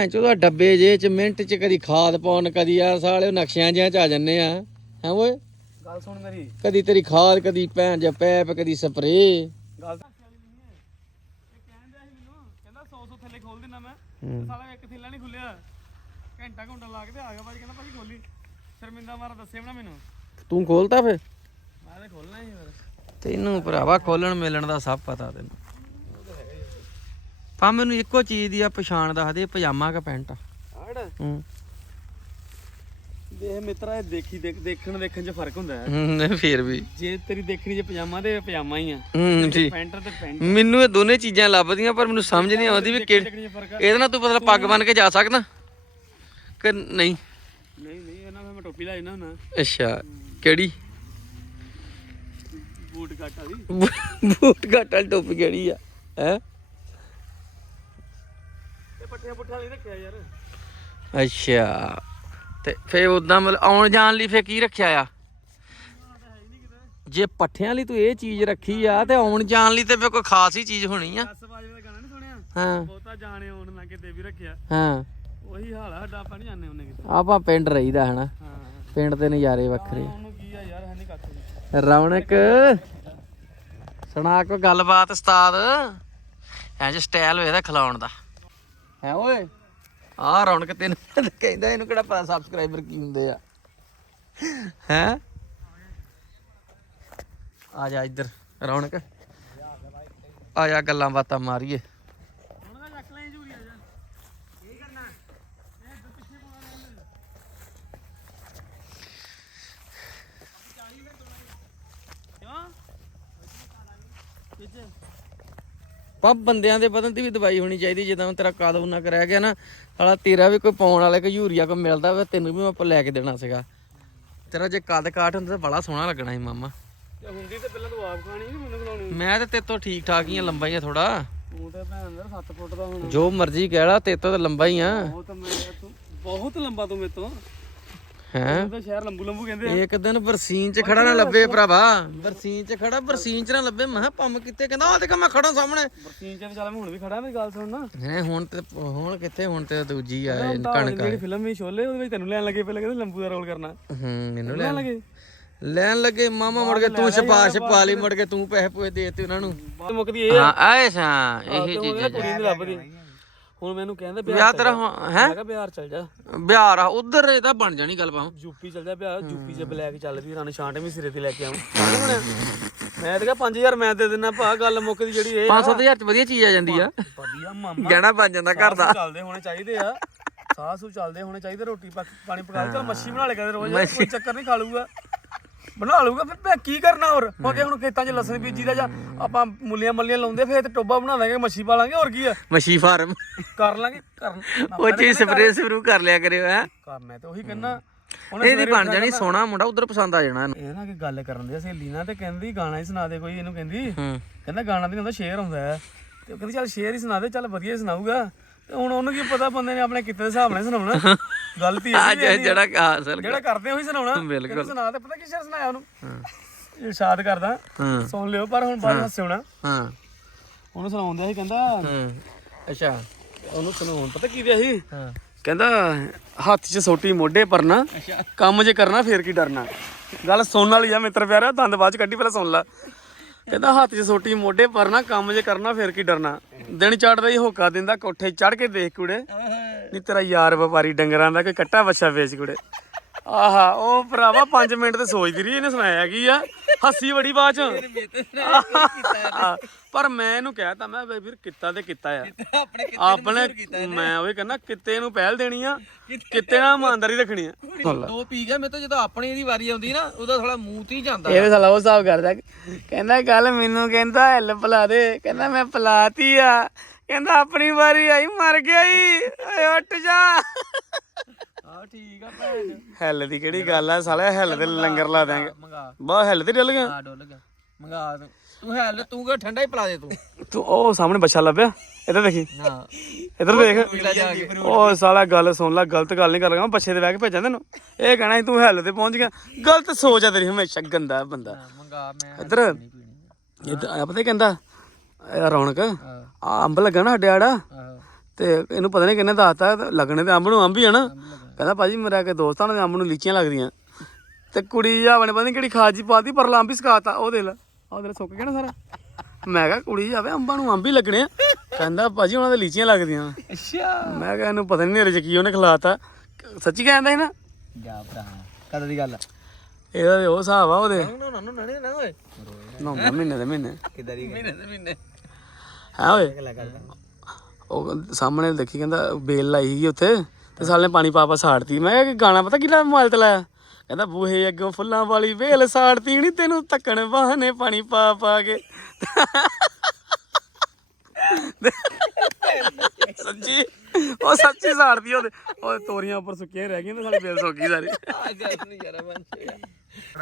ਭੈਣ ਚੋਦਾ ਡੱਬੇ ਜੇ ਚ ਮਿੰਟ ਚ ਕਦੀ ਖਾਦ ਪਾਉਣ ਕਦੀ ਆ ਸਾਲੇ ਨਕਸ਼ਿਆਂ ਜਿਹਾਂ ਚ ਆ ਜੰਨੇ ਆ। ਹੈ ਓਏ? ਗੱਲ ਸੁਣ ਮੇਰੀ। ਕਦੀ ਤੇਰੀ ਖਾਦ ਕਦੀ ਭੈਣ ਜਾਂ ਪੈਪ ਕਦੀ ਸਪਰੇ। ਗੱਲ ਇਹ ਕਹਿੰਦਾ ਸੀ ਮੈਨੂੰ ਕਹਿੰਦਾ 100 100 ਥੱਲੇ ਖੋਲ ਦਿੰਦਾ ਮੈਂ। ਤੇ ਸਾਲਾ ਇੱਕ ਥੱਲਾ ਨਹੀਂ ਖੁੱਲਿਆ। ਘੰਟਾ ਘੰਟਾ ਲਾ ਕੇ ਤੇ ਆ ਗਿਆ ਭਾਜੀ ਕਹਿੰਦਾ ਭਾਜੀ ਖੋਲੀ। ਸ਼ਰਮਿੰਦਾ ਮਾਰਾ ਦੱਸੇ ਨਾ ਮੈਨੂੰ। ਤੂੰ ਖੋਲਤਾ ਫੇ ਮੈਂ ਤੇ ਖੋਲਣਾ ਹੀ ਫਿਰ। ਤੈਨੂੰ ਭਰਾਵਾ ਖੋਲਣ ਮਿਲਣ ਦਾ ਸਭ ਪਤਾ ਤੈਨੂੰ। ਪਾ ਮੈਨੂੰ ਇੱਕੋ ਚੀਜ਼ ਦੀ ਆ ਪਛਾਣ ਦੱਸ ਦੇ ਪਜਾਮਾ ਕਿ ਪੈਂਟ? ਆ ਆੜ। ਹੂੰ। ਦੇਖ ਮਿੱਤਰਾ ਇਹ ਦੇਖੀ ਦੇਖ ਦੇਖਣ ਦੇਖਣ 'ਚ ਫ਼ਰਕ ਹੁੰਦਾ ਹੈ। ਹੂੰ ਫੇਰ ਵੀ। ਜੇ ਤੇਰੀ ਦੇਖਣੀ ਜੇ ਪਜਾਮਾ ਤੇ ਪਜਾਮਾ ਹੀ ਆ। ਹੂੰ ਜੀ ਪੈਂਟ ਤੇ ਪੈਂਟ ਮੈਨੂੰ ਇਹ ਦੋਨੇ ਚੀਜ਼ਾਂ ਲੱਭਦੀਆਂ ਪਰ ਮੈਨੂੰ ਸਮਝ ਨਹੀਂ ਆਉਂਦੀ ਵੀ ਕਿਹੜੀ ਦੇਖਣੀ 'ਚ ਫ਼ਰਕ ਆ। ਇਹਦੇ ਨਾਲ ਤੂੰ ਪਤਾ ਪੱਗ ਬੰਨ ਕੇ ਜਾ ਸਕਦਾ? ਕਿ ਨਹੀਂ? ਨਹੀਂ ਨਹੀਂ ਇਹਨਾਂ ਫਿਰ ਮੈਂ ਟੋਪੀ ਲਾ ਜਾਣਾ ਹੁਣਾ। ਅੱਛਾ ਕਿਹੜੀ? ਬੂਟ ਕੱਟ ਵਾਲੀ। ਬੂਟ ਘਾਟਾ ਟੋਪੀ ਕਿਹੜੀ ਆ? ਹੈ? ਰੱਖਿਆ ਯਾਰ। ਅੱਛਾ ਤੇ ਫੇ ਉਦਾਂ ਮਤਲਬ ਆਉਣ ਜਾਣ ਲਈ ਫੇ ਕੀ ਰੱਖਿਆ ਆ? ਜੇ ਪੱਠਿਆਂ ਲਈ ਤੂੰ ਇਹ ਚੀਜ਼ ਰੱਖੀ ਆ ਤੇ ਆਉਣ ਜਾਣ ਲਈ ਤੇ ਫੇ ਕੋਈ ਖਾਸ ਹੀ ਚੀਜ਼ ਹੋਣੀ ਆ। 10 ਵਜੇ ਦਾ ਗਾਣਾ ਨਹੀਂ ਸੁਣਿਆ? ਹਾਂ। ਬਹੁਤਾ ਜਾਣੇ ਆਉਣ ਨਾ ਕਿਤੇ ਵੀ ਰੱਖਿਆ। ਹਾਂ। ਉਹੀ ਹਾਲ ਆ ਸਾਡਾ ਆਪਾਂ ਨਹੀਂ ਜਾਣੇ ਉਹਨੇ ਕਿਤੇ। ਆਪਾਂ ਪਿੰਡ ਰਹੀਦਾ ਹਨਾ। ਪਿੰਡ ਦੇ ਨਜ਼ਾਰੇ ਵੱਖਰੇ। ਉਹਨੂੰ ਕੀ ਆ ਯਾਰ ਕੱਖ। ਰੌਣਕ। ਸੁਣਾ ਕੋ ਗੱਲਬਾਤ ਉਸਤਾਦ? ਐਂ ਜੇ ਸਟਾਈਲ ਵੇਖਦਾ ਖਿਲਾਉਣ ਦਾ। ਹੈ ਓਏ? ਆ ਰੌਣਕ ਤੈਨੂੰ ਕਹਿੰਦਾ ਇਹਨੂੰ ਕਿਹੜਾ ਪਤਾ ਸਬਸਕ੍ਰਾਈਬਰ ਕੀ ਹੁੰਦੇ ਆ। ਹੈ? ਆ ਜਾ ਇੱਧਰ ਰੌਣਕ। ਆ ਜਾ ਗੱਲਾਂ ਬਾਤਾਂ ਮਾਰੀਏ ਹੁਣ ਤਾਂ ਚੱਕ ਲੈ ਜੂਰੀ ਆ ਜਾ ਕੀ ਕਰਨਾ ਇਹ ਇੱਧਰ ਪਿੱਛੇ ਪਾਉਣਾ ਰਹਿੰਦਾ ਕਿਉਂ ਪਿੱਛੇ ਪਾ ਬੰਦਿਆਂ ਦੇ ਬਦਨ ਦੀ ਵੀ ਦਵਾਈ ਹੋਣੀ ਚਾਹੀਦੀ ਜਿੱਦਾਂ ਤੇਰਾ ਕਾਦੂ ਨਾ ਕਰਿਆ ਗਿਆ ਨਾ ਸਾਲਾ ਤੇਰਾ ਵੀ ਕੋਈ ਪਾਉਣ ਵਾਲਾ ਕੋਈ ਯੂਰੀਆ ਕੋਈ ਮਿਲਦਾ ਵਾ ਤੈਨੂੰ ਵੀ ਮੈਂ ਲੈ ਕੇ ਦੇਣਾ ਸੀਗਾ। ਤੇਰਾ ਜੇ ਕੱਦ ਕਾਠ ਹੁੰਦਾ ਤਾਂ ਬੜਾ ਸੋਹਣਾ ਲੱਗਣਾ ਸੀ ਮਾਮਾ। ਤੇ ਹੁੰਦੀ ਤੇ ਪਹਿਲਾਂ ਤੂੰ ਆਪ ਖਾਣੀ ਨਹੀਂ ਮੈਨੂੰ ਖਿਲਾਉਣੀ ਮੈਂ ਤੇ ਤੇਤੋਂ ਠੀਕ ਠਾਕ ਹੀ ਆ ਲੰਬਾ ਹੀ ਆ ਥੋੜਾ ਤੂੰ ਤੇ ਭੈਣ ਦਾ 7 ਫੁੱਟ ਦਾ ਹੁਣ। ਜੋ ਮਰਜ਼ੀ ਕਹਿ ਲਾ ਤੇਤੋਂ ਤਾਂ ਲੰਬਾ ਹੀ ਆ। ਬਹੁਤ ਮੈਂ ਤੂੰ ਬਹੁਤ ਲੰਬਾ ਤੂੰ ਮੇਰੇ ਤੋਂ। ਹੈ? ਤੂੰ ਸ਼ਹਿਰ ਲੰਬੂ ਲੰਬੂ ਕਹਿੰਦੇ ਆ। ਇੱਕ ਦਿਨ ਬਰਸੀਨ 'ਚ ਖੜਾ ਨਾ ਲੱਭੇ ਭਰਾਵਾ। ਬਰਸੀਨ 'ਚ ਖੜਾ ਬਰਸੀਨ 'ਚ ਨਾ ਲੱਭੇ। ਮੈਂ ਪੰਮ ਕਿੱਥੇ ਕਹਿੰਦਾ ਆ ਦੇਖ ਮੈਂ ਖੜਾ ਸਾਹਮਣੇ। ਬਰਸੀਨ ਚ ਵੀ ਚੱਲ ਮੈਂ ਹੁਣ ਵੀ ਖੜਾ ਮੇਰੀ ਗੱਲ ਸੁਣ ਨਾ। ਹੈ ਹੁਣ ਤੇ ਹੁਣ ਕਿੱਥੇ ਹੁਣ ਤੇ ਦੂਜੀ ਆ ਕਣਕ ਆ ਜਿਹੜੀ ਫਿਲਮ ਵੀ ਸ਼ੋਲੇ ਉਹਦੇ ਵਿੱਚ ਤੈਨੂੰ ਲੈਣ ਲੱਗੇ ਪਹਿਲਾਂ ਕਹਿੰਦੇ ਲੰਬੂ ਦਾ ਰੋਲ ਕਰਨਾ। ਹੂੰ ਮੈਨੂੰ ਲੈਣ ਲੱਗੇ? ਲੈਣ ਲੱਗੇ ਮਾਮਾ ਮੁੜ ਕੇ ਤੂੰ ਸਿਫਾਰਿਸ਼ ਪਾ ਲਈ ਮੁੜ ਕੇ ਤੂੰ ਪੈਸੇ ਪੂਏ ਦੇਤੇ ਉਹਨਾਂ ਨੂੰ। ਮੁੱਕਦੀ ਇਹ। ਹਾਂ ਐਸਾ ਇਹ ਤੇ ਹੁਣ ਇਹ ਕੁੜੀ ਨਹੀਂ ਲੱਭਦੀ ਹੁਣ ਮੈਨੂੰ ਕਹਿੰਦੇ ਵਿਆਹ ਤੇਰਾ ਹੈ? ਮੈਂ ਕਿਹਾ ਬਿਹਾਰ ਚੱਲ ਜਾ। ਬਿਹਾਰ ਆ ਉਧਰ ਇਹਦਾ ਬਣ ਜਾਣੀ ਗੱਲ ਪਾਉ ਯੂਪੀ ਚੱਲ ਜਾ ਬਿਹਾਰ ਯੂਪੀ ਚ ਬਲੈਕ ਚੱਲ ਵੀ ਰਾਣੀ ਛਾਂਟ ਵੀ ਸਿਰੇ ਤੇ ਲੈ ਕੇ ਆਉਂ। ਮੈਂ ਤੇ ਕਿਹਾ 5000 ਮੈਂ ਦੇ ਦਿੰਦਾ ਭਾ ਗੱਲ ਮੁੱਕਦੀ ਜਿਹੜੀ ਇਹ 500 ਹਜ਼ਾਰ ਚ ਵਧੀਆ ਚੀਜ਼ ਆ ਜਾਂਦੀ ਆ। ਵਧੀਆ ਮਾਮਾ। ਗਹਿਣਾ ਬਣ ਜਾਂਦਾ ਘਰ ਦਾ। ਚੱਲਦੇ ਹੋਣੇ ਚਾਹੀਦੇ ਆ। ਸਾਹ ਸੂ ਚੱਲਦੇ ਹੋਣੇ ਚਾਹੀਦੇ ਰੋਟੀ ਪਾਣੀ ਪਕਾ ਕੇ ਚਲ ਮੱਛੀ ਬਣਾ ਲੈ ਕਦੇ ਰੋਜ਼। ਕੋਈ ਚੱਕਰ ਨਹੀਂ ਖਾ ਲੂਗਾ ਬਣਾ ਲੂਗਾ ਫਿਰ ਮੈਂ ਕੀ ਕਰਨਾ ਹੋਰ? ਗਿਆ ਹੁਣ ਖੇਤਾਂ 'ਚ ਲਸਣ ਬੀਜੀ ਦਾ ਜਾਂ ਆਪਾਂ ਮੁੱਲੀਆਂ ਮੱਲੀਆਂ ਲਾਉਂਦੇ ਫੇਰ ਤੇ ਟੋਬਾ ਬਣਾ ਮੱਛੀ ਪਾ ਲਾਂਗੇ ਹੋਰ ਕੀ ਆ? ਮੱਛੀ ਫਾਰਮ। ਕਰ ਲਾਂਗੇ ਕਰਨ ਉਹ ਚੀਜ਼ ਸਪਰੇ ਸਪਰੂ ਕਰ ਲਿਆ ਕਰਿਓ ਹੈ। ਕਰਨਾ ਤੇ ਉਹੀ ਕਹਿੰਨਾ ਇਹਦੀ ਬਣ ਜਾਣੀ ਸੋਹਣਾ ਮੁੰਡਾ ਉਧਰ ਪਸੰਦ ਆ ਜਾਣਾ ਇਹਨੂੰ। ਇਹ ਨਾ ਕਿ ਗੱਲ ਕਰਨ ਦੇ ਸਹੇਲੀ ਨਾਲ ਤੇ ਕਹਿੰਦੀ ਗਾਣਾ ਹੀ ਸੁਣਾ ਦੇ ਕੋਈ ਇਹਨੂੰ ਕਹਿੰਦੀ। ਹੂੰ। ਕਹਿੰਦਾ ਗਾਣਾ ਤੇ ਹੁੰਦਾ ਸ਼ੇਰ ਹੁੰਦਾ ਤੇ ਉਹ ਕਹਿੰਦੀ ਚੱਲ ਸ਼ੇਰ ਹੀ ਸੁਣਾ ਦੇ ਚੱਲ ਵਧੀਆ ਸੁਣਾਊਗਾ। ਹੁਣ ਉਹਨੂੰ ਕੀ ਪਤਾ ਬੰਦੇ ਨੇ ਆਪਣੇ ਕਿਤੇ ਦੇ ਹਿਸਾਬ ਨਾਲ ਹੀ ਸੁਣਾਉਣਾ। ਗਲਤੀ ਆ ਜਿਹੜਾ ਅਸਲ ਜਿਹੜਾ ਕਰਦੇ ਉਹੀ ਸੁਣਾਉਣਾ। ਬਿਲਕੁਲ। ਸੁਣਾ ਤੇ ਪਤਾ ਕੀ ਸ਼ੇਰ ਸੁਣਾਇਆ ਉਹਨੂੰ? ਇਰਸ਼ਾਦ ਕਰਦਾ। ਹਾਂ। ਸੁਣ ਲਿਓ ਪਰ ਹੁਣ ਬਾਅਦ ਹੱਸੇ ਹੋਣਾ ਹਾਂ। ਉਹਨੂੰ ਸੁਣਾਉਂਦਾ ਸੀ ਕਹਿੰਦਾ ਹਾਂ। ਅੱਛਾ। ਉਹਨੂੰ ਸੁਣਾਉਣ। ਪਤਾ ਕੀ ਦਿਆ ਸੀ ਹਾਂ। ਕਹਿੰਦਾ ਹੱਥ 'ਚ ਸੋਟੀ ਮੋਢੇ ਪਰਨਾ ਕੰਮ ਜੇ ਕਰਨਾ ਫੇਰ ਕੀ ਡਰਨਾ। ਗੱਲ ਸੁਣਨ ਵਾਲੀ ਆ ਮਿੱਤਰ ਪਿਆਰਾ ਦੰਦ ਬਾਅਦ ਚ ਕੱਢੀ ਪਹਿਲਾਂ ਸੁਣ ਲੈ। ਕਹਿੰਦਾ ਹੱਥ 'ਚ ਸੋਟੀ ਮੋਢੇ ਪਰਨਾ ਕੰਮ ਜੇ ਕਰਨਾ ਫੇਰ ਕੀ ਡਰਨਾ। ਦਿਨ ਚੜਦਾ ਹੀ ਹੋਕਾ ਦਿੰਦਾ ਕੋਠੇ ਚੜ ਕੇ ਦੇਖ ਕੁੜੇ। ਨਹੀਂ ਤੇਰਾ ਯਾਰ ਵਪਾਰੀ ਡੰਗਰਾਂ ਦਾ ਕੋਈ ਕੱਟਾ ਬੱਚਾ ਵੇਚ ਕੁੜੇ। ਆਹਾ ਉਹ ਭਰਾਵਾ 5 ਮਿੰਟ ਤੇ ਸੋਚਦੀ ਰਹੀ ਇਹਨੇ ਸੁਣਾਇਆ ਕੀ ਆ? ਹੱਸੀ ਬੜੀ ਬਾਅਦ ਚ। ਪਰ ਮੈਂ ਇਹਨੂੰ ਕਹਿਤਾ ਮੈਂ ਵੀ ਵੀਰ ਕਿੱਤਾ ਤੇ ਕੀਤਾ ਆ। ਆਪਣੇ ਮੈਂ ਉਹ ਕਹਿੰਦਾ ਕਿੱਤੇ ਨੂੰ ਪਹਿਲ ਦੇਣੀ ਆ ਕਿੱਤੇ ਨਾਲ ਇਮਾਨਦਾਰੀ ਰੱਖਣੀ ਆ। ਦੋ ਪੀ ਗਿਆ ਮੇਰੇ ਤੋਂ ਜਦੋਂ ਆਪਣੀ ਇਹਦੀ ਵਾਰੀ ਆਉਂਦੀ ਨਾ ਉਦੋਂ ਥੋੜਾ ਮੂੰਹ ਤੇ ਹੀ ਜਾਂਦਾ। ਇਹ ਸਾਲਾ ਉਹ ਹਿਸਾਬ ਕਰਦਾ ਕਹਿੰਦਾ ਕੱਲ ਮੈਨੂੰ ਕਹਿੰਦਾ ਹੈਲ ਪਲਾ ਦੇ ਕਹਿੰਦਾ ਮੈਂ ਪਲਾਤੀ ਆ। ਕਹਿੰਦਾ ਆਪਣੀ ਵਾਰੀ ਆਈ ਮਰ ਗਿਆ ਈ ਓਏ ਉੱਠ ਜਾ। ਆ ਠੀਕ ਆ ਭੈਣ। ਹੈਲ ਦੀ ਕਿਹੜੀ ਗੱਲ ਆ? ਸਾਲਾ ਹੈਲ ਦੇ ਲੰਗਰ ਲਾ ਦਾਂਗੇ ਮੰਗਾ ਬਾ ਹੈਲ ਤੇ ਡੁੱਲ ਗਿਆ? ਆ ਡੁੱਲ ਗਿਆ। ਮੰਗਾ। ਤੂੰ। ਹੈ ਲੈ ਤੂੰ ਕਿ ਠੰਡਾ ਹੀ ਪਿਲਾ ਦੇ ਤੂੰ? ਤੂੰ ਉਹ ਸਾਹਮਣੇ ਬੱਚਾ ਲੱਭਿਆ? ਇੱਧਰ ਦੇਖੀ। ਹਾਂ ਇੱਧਰ ਦੇਖ। ਪੀਲਾ ਜਾ ਕੇ ਉਹ ਸਾਲਾ ਗੱਲ ਸੁਣ ਲੈ ਗਲਤ ਗੱਲ ਨਹੀਂ ਕਰ ਲਗਾ ਬੱਚੇ ਦੇ ਬਹਿ ਕੇ ਭੇਜਾਂ ਤੈਨੂੰ। ਇਹ ਕਹਿਣਾ ਸੀ ਤੂੰ ਹੈਲ ਤੇ ਪਹੁੰਚ ਗਿਆ। ਗਲਤ ਸੋਚ ਆ ਤੇਰੀ ਹਮੇਸ਼ਾ ਗੰਦਾ ਬੰਦਾ। ਮੰਗਾ ਮੈਂ ਇੱਧਰ। ਨਹੀਂ ਪੀਣੀ। ਇਹ ਪਤਾ ਕੀ ਕਹਿੰਦਾ ਇਹ ਰੌਣਕ। ਹਾਂ। ਆ ਅੰਬ ਲੱਗਾ ਨਾ ਸਾਡੇ ਆੜਾ। ਆਹੋ। ਤੇ ਇਹਨੂੰ ਪਤਾ ਨਹੀਂ ਕਿੰਨੇ ਦੱਸਤਾ ਤੇ ਲੱਗਣੇ ਤੇ ਅੰਬ ਨੂੰ ਅੰਬ ਹੀ ਆ ਨਾ। ਕਹਿੰਦਾ ਭਾਜੀ ਮੇਰਾ ਕਿ ਦੋਸਤਾਂ ਨੇ ਅੰਬ ਨੂੰ ਲੀਚੀਆਂ ਲੱਗਦੀਆਂ। ਤੇ ਕੁੜੀ ਜਾਵੇ ਨੇ ਪਤਾ ਨਹੀਂ ਕਿਹੜੀ ਖਾਜੀ ਪਾਤੀ ਪਰ ਹੀ ਸਕਾਤਾ ਉਹ ਦੇ ਲੈ। ਉਹ ਦੇ ਸੁੱਕ ਗਿਆ ਨਾ ਸਾਰਾ। ਮੈਂ ਕਿਹਾ ਕੁੜੀ ਜਾਵੇ ਅੰਬਾਂ ਨੂੰ ਅੰਬ ਹੀ ਲੱਗਣੇ ਆ। ਕਹਿੰਦਾ ਭਾਜੀ ਉਹਨਾਂ ਦੇ ਲੀਚੀਆਂ ਲੱਗਦੀਆਂ। ਅੱਛਾ। ਮੈਂ ਕਿਹਾ ਇਹਨੂੰ ਪਤਾ ਨਹੀਂ ਮੇਰੇ ਚ ਕੀ ਉਹਨੇ ਖਿਲਾਤਾ। ਸੱਚੀ ਕਹਿੰਦਾ ਸੀ ਨਾ? ਜਾ ਭਰਾ ਕਦ ਦੀ ਗੱਲ ਇਹਦਾ ਤੇ ਉਹ ਹਿਸਾਬ ਆ ਉਹਦੇ। ਨਾ ਨਾ ਨਾ ਨਾ ਓਏ। ਨੌਂ ਮਹੀਨੇ ਦੇ ਮਹੀਨੇ। ਕਿਦਾਂ ਦੀ ਮਹੀਨੇ ਦੇ ਮਹੀਨੇ। ਹੈ ਓਏ? ਉਹ ਸਾਹਮਣੇ ਦੇਖੀ ਕਹਿੰਦਾ ਬੇਲ ਲਾਈ ਸੀ ਉੱਥੇ। ਤੇ ਸਾਲੇ ਨੇ ਪਾਣੀ ਪਾ ਪਾ ਸਾੜਤੀ। ਮੈਂ ਕਿਹਾ ਕਿ ਗਾਣਾ ਪਤਾ ਕਿਹੜਾ ਮੋਬਾਈਲ ਤੇ ਲਾਇਆ? ਕਹਿੰਦਾ, ਬੂਹੇ ਅੱਗੋਂ ਫੁੱਲਾਂ ਵਾਲੀ ਵੇਲ ਸਾੜਤੀ ਨਹੀਂ ਤੈਨੂੰ ਤੱਕਣ ਬਹਾਨੇ ਪਾਣੀ ਪਾ ਪਾ ਕੇ। ਸੱਚੀ? ਉਹ ਸੱਚੀ ਸਾੜਦੀ ਉਹਦੇ। ਉਹ ਤੋਰੀਆਂ ਉੱਪਰ ਸੁੱਕੀਆਂ ਰਹਿ ਗਈਆਂ ਤੇ ਸਾਡੀ ਬੇਲ ਸੁੱਕ ਗਈ ਸਾਰੀ। ਆ ਗੱਲ ਨਹੀਂ ਯਾਰ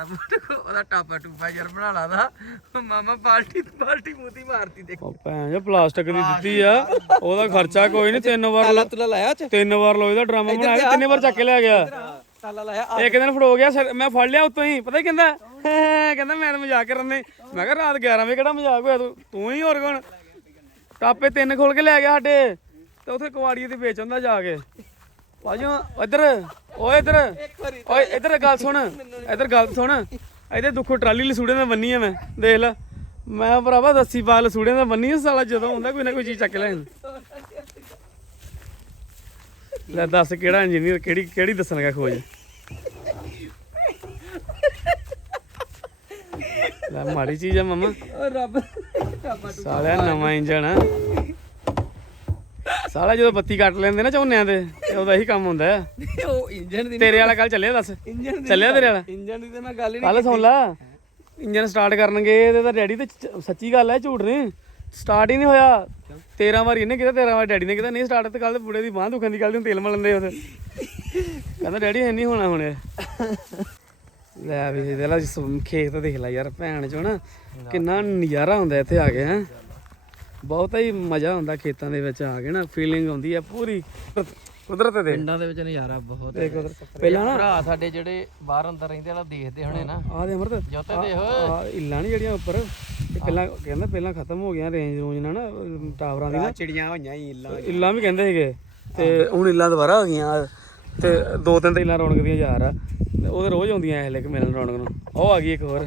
ਬਣ ਉਹਦਾ ਟਾਪਾ ਟੂਪਾ ਯਾਰ ਬਣਾ ਲਾਦਾ ਮਾਮਾ ਬਾਲਟੀ ਬਾਲਟੀ ਮੂਤੀ ਮਾਰਤੀ ਦੇਖ। ਉਹ ਭੈਣ ਜੋ ਪਲਾਸਟਿਕ ਦੀ ਦਿੱਤੀ ਆ। ਉਹਦਾ ਖਰਚਾ ਕੋਈ ਨਹੀਂ ਤਿੰਨ ਵਾਰ ਤੁਲਾ ਲਾਇਆ ਚ ਤਿੰਨ ਵਾਰ ਲੋਹੇ ਦਾ ਡਰਾਮਾ ਬਣਾਇਆ ਤਿੰਨੇ ਵਾਰ ਚੱਕ ਕੇ ਲਿਆ ਗਿਆ। ਤਾਲਾ ਲਾਇਆ ਇੱਕ ਦਿਨ ਫੜੋ ਗਿਆ ਸਿਰ- ਮੈਂ ਫੜ ਲਿਆ ਉਤੋਂ ਹੀ ਪਤਾ ਕੀ ਕਹਿੰਦਾ? ਕਹਿੰਦਾ ਮੈਂ ਤਾਂ ਮਜ਼ਾਕ ਕਰਨ ਮੈਂ ਕਿਹਾ ਰਾਤ 11 ਵਜੇ ਕਿਹੜਾ ਮਜ਼ਾਕ ਹੋਇਆ ਤੂੰ? ਤੂੰ ਹੀ ਹੋਰ ਕੌਣ? ਟਾਪੇ ਤਿੰਨ ਖੋਲ ਕੇ ਲੈ ਗਿਆ ਸਾਡੇ। ਤੇ ਉੱਥੇ ਕਵਾੜੀਏ ਤੇ ਵੇਚ ਆਉਂਦਾ ਜਾ ਕੇ। ਭਾਜੋ ਇੱਧਰ। ਓਏ ਇੱਧਰ ਓਏ ਇੱਧਰ ਗੱਲ ਸੁਣ ਇੱਧਰ ਗੱਲ ਸੁਣ। ਇਹਦੇ ਦੁੱਖੋ ਟਰਾਲੀ ਲਸੂੜੇ ਦਾ ਬੰਨੀ ਆ ਮੈਂ ਦੇਖ ਲੈ। ਮੈਂ ਭਰਾਵਾ ਦੱਸੀ ਪਾ ਲਸੂੜੇ ਦਾ ਬੰਨੀ ਆ ਸਾਲਾ ਜਦੋਂ ਹੁੰਦਾ ਕੋਈ ਨਾ ਕੋਈ ਚੀਜ਼ ਚੱਕ ਲੈ ਲੈ ਦੱਸ ਕਿਹੜਾ ਇੰਜੀਨੀਅਰ ਕਿਹੜੀ ਕਿਹੜੀ ਦੱਸਣਗਾ ਖੋਜ? ਲੈ ਮਾੜੀ ਚੀਜ਼ ਆ ਮਮਾ। ਓ ਰੱਬ ਸਾਲਿਆ ਨਵਾਂ ਇੰਜਣ ਆ। ਸਾਲਾ ਜਦੋਂ ਬੱਤੀ ਕੱਟ ਲੈਂਦੇ ਨਾ ਝੋਨਿਆਂ ਦੇ ਤੇ ਉਹਦਾ ਇਹੀ ਕੰਮ ਹੁੰਦਾ। ਹੈ। ਉਹ ਇੰਜਨ ਦੀ ਤੇਰੇ ਵਾਲਾ ਕੱਲ ਚੱਲਿਆ ਦੱਸ। ਇੰਜਨ ਦੀ ਚੱਲਿਆ ਤੇਰੇ ਵਾਲਾ? ਇੰਜਨ ਦੀ ਤੇ ਮੈਂ ਗੱਲ ਹੀ ਕੱਲ ਸੁਣ ਲਾ। ਇੰਜਨ ਸਟਾਰਟ ਕਰਨਗੇ ਤੇ ਤਾਂ ਡੈਡੀ ਤੇ ਚ- ਸੱਚੀ ਗੱਲ ਹੈ ਝੂਠ ਨਹੀਂ। ਸਟਾਰਟ ਹੀ ਨਹੀਂ ਹੋਇਆ। 13 ਵਾਰੀ ਇਹਨੇ ਕੀਤਾ 13 ਵਾਰ ਡੈਡੀ ਨੇ ਕੀਤਾ। ਨਹੀਂ ਸਟਾਰਟ ਤੇ ਕੱਲ ਤੇ ਬੁੜੇ ਦੀ ਬਾਹ ਦੁਖਣ ਦੀ ਗੱਲ ਨੂੰ ਤੇਲ ਮਲਣ ਦੇ ਉਹਦੇ ਕਹਿੰਦਾ ਡੈਡੀ ਇਹ ਨਹੀਂ ਹੋਣਾ ਹੁਣ ਇਹ। ਲੈ ਵੀ ਇਹਦੇ ਲਾ ਖੇਤ ਦੇਖ ਲੈ ਯਾਰ ਭੈਣ ਚੋ ਨਾ ਕਿੰਨਾ ਨਜ਼ਾਰਾ ਹੁੰਦਾ ਇੱਥੇ ਆ ਕੇ ਹੈ। ਬਹੁਤ ਹੀ ਮਜ਼ਾ ਆਉਂਦਾ ਖੇਤਾਂ ਦੇ ਵਿੱਚ ਆ ਕੇ ਨਾ ਫੀਲਿੰਗ ਆਉਂਦੀ ਹੈ ਪੂਰੀ। ਕੁਦਰਤ ਦੇ। ਪਿੰਡਾਂ ਦੇ ਵਿੱਚ ਨਜ਼ਾਰਾ ਬਹੁਤ ਹੈ। ਪਹਿਲਾਂ ਨਾ ਭਰਾ ਸਾਡੇ ਜਿਹੜੇ ਬਾਹਰ ਅੰਦਰ ਰਹਿੰਦੇ ਆ ਦੇਖਦੇ ਹੋਣੇ ਨਾ। ਆ ਦੇ ਅਮਰਤ। ਜੋਤੇ ਦੇਖ। ਆ ਇੱਲਾਂ ਨਹੀਂ ਜਿਹੜੀਆਂ ਉੱਪਰ? ਇਹ ਪਹਿਲਾਂ ਕਹਿੰਦਾ ਪਹਿਲਾਂ ਖਤਮ ਹੋ ਗਈਆਂ ਰੇਂਜ ਰੂੰਜ ਨਾ ਟਾਵਰਾਂ ਦੀ ਨਾ ਚਿੜੀਆਂ ਹੋਈਆਂ ਹੀ ਇੱਲਾ ਇੱਲਾਂ ਵੀ ਕਹਿੰਦੇ ਸੀਗੇ। ਤੇ ਹੁਣ ਇੱਲਾਂ ਦੁਬਾਰਾ ਆ ਗਈਆਂ। ਤੇ ਦੋ ਤਿੰਨ ਤਾਂ ਇੱਲਾਂ ਰੌਣਕ ਦੀਆਂ ਯਾਰ ਆ। ਤੇ ਉਹਦੇ ਰੋਜ਼ ਆਉਂਦੀਆਂ ਇਹ ਲੈ ਕੇ ਮਿਲਣ ਰੌਣਕ ਨੂੰ। ਉਹ ਆ ਗਈ ਇੱਕ ਹੋਰ।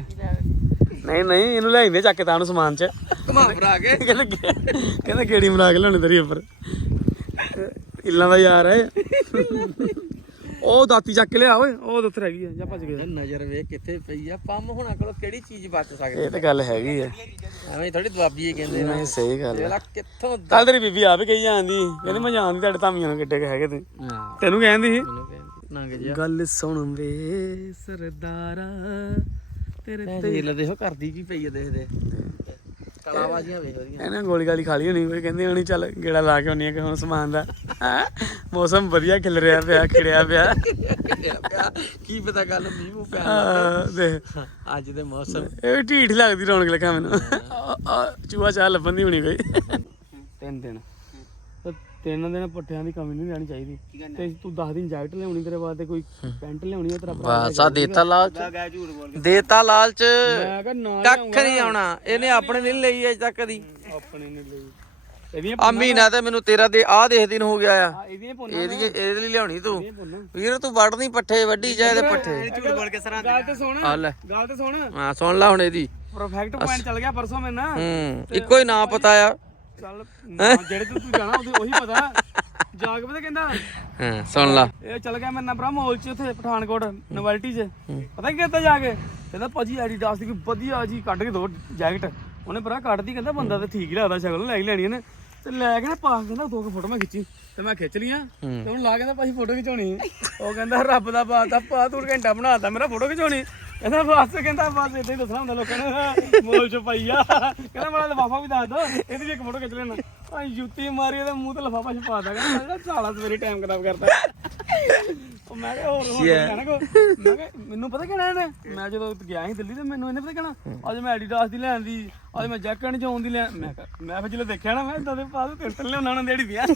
ਨਹੀਂ ਨਹੀਂ ਇਹਨੂੰ ਲੈ ਆਈਂਦੇ ਚੱਕ ਕੇ ਤਾਂ ਸਮਾਨ ਚ। ਘੁਮਾ ਕੇ। ਕਹਿੰਦਾ ਗੇੜੀ ਬਣਾ ਕੇ ਲਿਆਉਣੀ ਤੇਰੀ ਉੱਪਰ। ਤੇ ਇੱਲਾਂ ਦਾ ਯਾਰ ਹੈ। ਉਹ ਦਾਤੀ ਚੱਕ ਕੇ ਲਿਆ ਓਏ ਉਹ ਉੱਥੇ ਰਹਿ ਗਈ ਆ ਜਾਂ ਭੱਜ ਗਿਆ ਨਜ਼ਰ ਵੇਖ ਕਿੱਥੇ ਪਈ ਆ ਪੰਮ ਹੋਣਾ ਕੋਲ ਕਿਹੜੀ ਚੀਜ਼ ਬਚ ਸਕਦੀ ਇਹ ਤਾਂ ਗੱਲ ਹੈਗੀ ਆ। ਐਵੇਂ ਥੋੜੀ ਦਵਾਬੀ ਕਹਿੰਦੇ ਨੇ। ਨਹੀਂ ਸਹੀ ਗੱਲ ਹੈ ਜਿਹੜਾ ਕਿੱਥੋਂ ਕੱਲ ਤੇਰੀ ਬੀਬੀ ਆ ਵੀ ਕਹੀ ਜਾਂਦੀ ਕਹਿੰਦੀ ਮੈਂ ਜਾਣਦੀ ਤੁਹਾਡੇ ਧਾਮੀਆਂ ਨੂੰ ਕਿੱਡੇ ਕੁ ਹੈਗੇ ਤੁਸੀਂ। ਹਾਂ। ਤੈਨੂੰ ਕਹਿੰਦੀ ਸੀ। ਨੰਗ ਗੱਲ ਸੁਣ ਵੇ ਸਰਦਾਰਾ ਤੇਰੇ ਤੇ। ਹੀਲ ਦੇਖੋ ਕਰਦੀ ਕੀ ਪਈ ਆ ਦੇਖਦੇ ਕਲਾਵਾਜੀਆਂ ਵੇਖ ਉਹਦੀਆਂ ਇਹਨੇ ਗੋਲੀ ਗਾਲੀ ਖਾ ਲਈ ਹੋਣੀ ਕੋਈ ਕਹਿੰਦੀ ਹੋਣੀ ਚੱਲ ਗੇੜਾ ਲਾ ਕੇ ਆਉਣੀ ਆ ਕਿ ਹੁਣ ਸਮਾਨ ਦਾ। ਹੈਂ? ਮੌਸਮ ਵਧੀਆ ਖਿਲ ਰਿਹਾ ਪਿਆ ਖਿੜਿਆ ਪਿਆ। ਕੀ ਪਤਾ ਗੱਲ ਮੀਂਹ ਮੂੰਹ ਪਿਆ। ਆ, ਦੇਖ। ਅੱਜ ਦੇ ਮੌਸਮ। ਇਹ ਵੀ ਢੀਠ ਲੱਗਦੀ ਰੌਣਕ ਲੱਗਾ ਮੈਨੂੰ। ਆ, ਆ, ਚੂਹਾ ਚਾਹ ਲੱਭਣ ਦੀ ਹੋਣੀ ਕੋਈ। ਤਿੰਨ ਦਿਨ। ਤਿੰਨ ਦਿਨ ਪੱਠਿਆਂ ਦੀ ਕਮੀ ਨਹੀਂ ਰਹਿਣੀ ਚਾਹੀਦੀ। ਤੇ ਤੂੰ 10 ਦਿਨ ਜੈਕਟ ਲਿਆਉਣੀ ਤੇਰੇ ਵਾਸਤੇ ਕੋਈ ਪੈਂਟ ਲਿਆਉਣੀ ਹੈ ਤੇਰਾ ਭਰਾ ਬਸ ਆ ਦੇਤਾ ਲਾਲਚ। ਦੇਤਾ ਲਾਲਚ। ਮੈਂ ਨਾ ਕੱਖ ਨਹੀਂ ਆਉਣਾ। ਇਹਨੇ ਆਪਣੇ ਨਹੀਂ ਲਈ ਅਜੇ ਤੱਕ ਕਦੀ ਆਪਣੇ ਨੇ ਲਈ। ਇਹਦੀਆਂ ਆ ਮਹੀਨਾ ਤੇ ਮੈਨੂੰ ਤੇਰਾ ਦੇ ਆ ਦੇਖਦੀ ਨੂੰ ਹੋ ਗਿਆ ਆ। ਇਹਦੀ ਇਹਦੇ ਲਈ ਲਿਆਉਣੀ ਤੂੰ। ਵੀਰ ਤੂੰ ਵੱਢ ਪੱਠੇ ਵੱਢੀ ਜਾ ਇਹਦੇ ਪੱਠੇ। ਝੂਠ ਬੋਲ ਕੇ ਸਰਾਂ ਗੱਲ ਤੇ ਸੁਣ। ਗੱਲ ਤੇ ਸੁਣ। ਹਾਂ ਸੁਣ ਲੈ ਹੁਣ ਇਹਦੀ। ਪਰਫੈਕਟ ਪੁਆਇੰਟ ਚੱਲ ਗਿਆ ਪਰਸੋਂ ਮੇਰੇ ਨਾਲ। ਹੂੰ ਇੱਕੋ ਹੀ ਨਾਂ ਪਤਾ ਆ। ਚੱਲ ਨਾ, ਜਿਹੜੇ ਤੂੰ ਤੂੰ ਜਾਣਾ ਉਹਦੀ- ਉਹੀ ਪਤਾ। ਜਾ ਕੇ ਪਤਾ ਕਹਿੰਦਾ ਹਾਂ ਸੁਣ ਲਾ। ਇਹ ਚੱਲ ਗਿਆ ਮੇਰੇ ਨਾਲ ਭਰਾ ਮੋਲ ਚ ਉੱਥੇ ਪਠਾਨਕੋਟ ਨੋਵੈਲਟੀ ਚ। ਪਤਾ ਕੀ ਕਹਿੰਦਾ ਜਾ ਕੇ? ਕਹਿੰਦਾ ਭਾਜੀ ਐਡੀਡਾਸ ਦੀ ਕੋਈ ਵਧੀਆ ਜੀ ਕੱਢ ਕੇ ਦੋ ਜੈਕਟ। ਉਹਨੇ ਭਰਾ ਕੱਢਦੀ ਕਹਿੰਦਾ ਬੰਦਾ ਤੇ ਠੀਕ ਹੀ ਲੱਗਦਾ ਸ਼ਕਲ ਲੈ ਹੀ ਲੈਣੀ ਇਹਨੇ ਤੇ ਲੈ ਕੇ ਨਾ ਪਾ ਕੇ ਕਹਿੰਦਾ ਦੋ ਕੁ ਫੋਟੋ ਮੈਂ ਖਿੱਚੀ ਤੇ ਮੈਂ ਖਿੱਚ ਲੀਆਂ ਤੇ ਹੁਣ ਲਾ ਕਹਿੰਦਾ ਭਾਜੀ ਫੋਟੋ ਖਿਚਾਉਣੀ। ਉਹ ਕਹਿੰਦਾ ਰੱਬ ਦਾ ਬਾਤ ਆ ਪਾ ਤੂੰ ਘੰਟਾ ਬਣਾਤਾ ਮੇਰਾ ਫੋਟੋ ਖਿਚਾਉਣੀ। ਕਹਿੰਦਾ ਬਸ ਕਹਿੰਦਾ ਬਸ ਇਦਾਂ ਹੀ ਦੱਸਣਾ ਹੁੰਦਾ ਲੋਕਾਂ ਨੂੰ। ਮੋਲ ਚ ਪਈ ਕਹਿੰਦਾ ਮੇਰਾ ਲਫਾਫਾ ਵੀ ਦੱਸ ਦੋ, ਇਹਦੀ ਵੀ ਇੱਕ ਫੋਟੋ ਖਿੱਚ ਲੈਣਾ। ਭਾਈ ਜੁੱਤੀ ਮਾਰੀ, ਇਹਦੇ ਮੂੰਹ ਤੇ ਲਫਾਫਾ ਛਪਾਤਾ ਕਹਿੰਦਾ ਜਿਹੜਾ ਸਾਲਾ ਸਵੇਰੇ ਟਾਈਮ ਖਰਾਬ ਕਰਦਾ ਉਹ ਮੈਂ ਕਿਹਾ ਹੋਰ ਹੋਰ ਕਹਿਣਾ ਕੋ ਮੈਂ ਕਿਹਾ ਮੈਨੂੰ ਪਤਾ ਕਿਹੜਾ ਇਹਨੇ? ਮੈਂ ਜਦੋਂ ਗਿਆ ਸੀ ਦਿੱਲੀ ਤੇ ਮੈਨੂੰ ਇਹਨੇ ਪਤਾ ਕਹਿਣਾ ਅੱਜ ਮੈਂ ਐਡੀਡਾਸ ਦੀ ਲੈਣ ਦੀ ਅੱਜ ਮੈਂ ਜੈਕਟ ਚ ਆਉਣ ਦੀ ਲੈਣ ਮੈਂ ਕਿਹਾ ਮੈਂ ਫਿਰ ਜਦੋਂ ਦੇਖਿਆ ਨਾ ਮੈਂ ਇਦਾਂ ਦੇ ਪਾਸ ਤਿੰਨ ਤਿੰਨ ਲਿਆਉਣਾ ਉਹਨਾਂ ਦੇੜੀ ਦੀਆਂ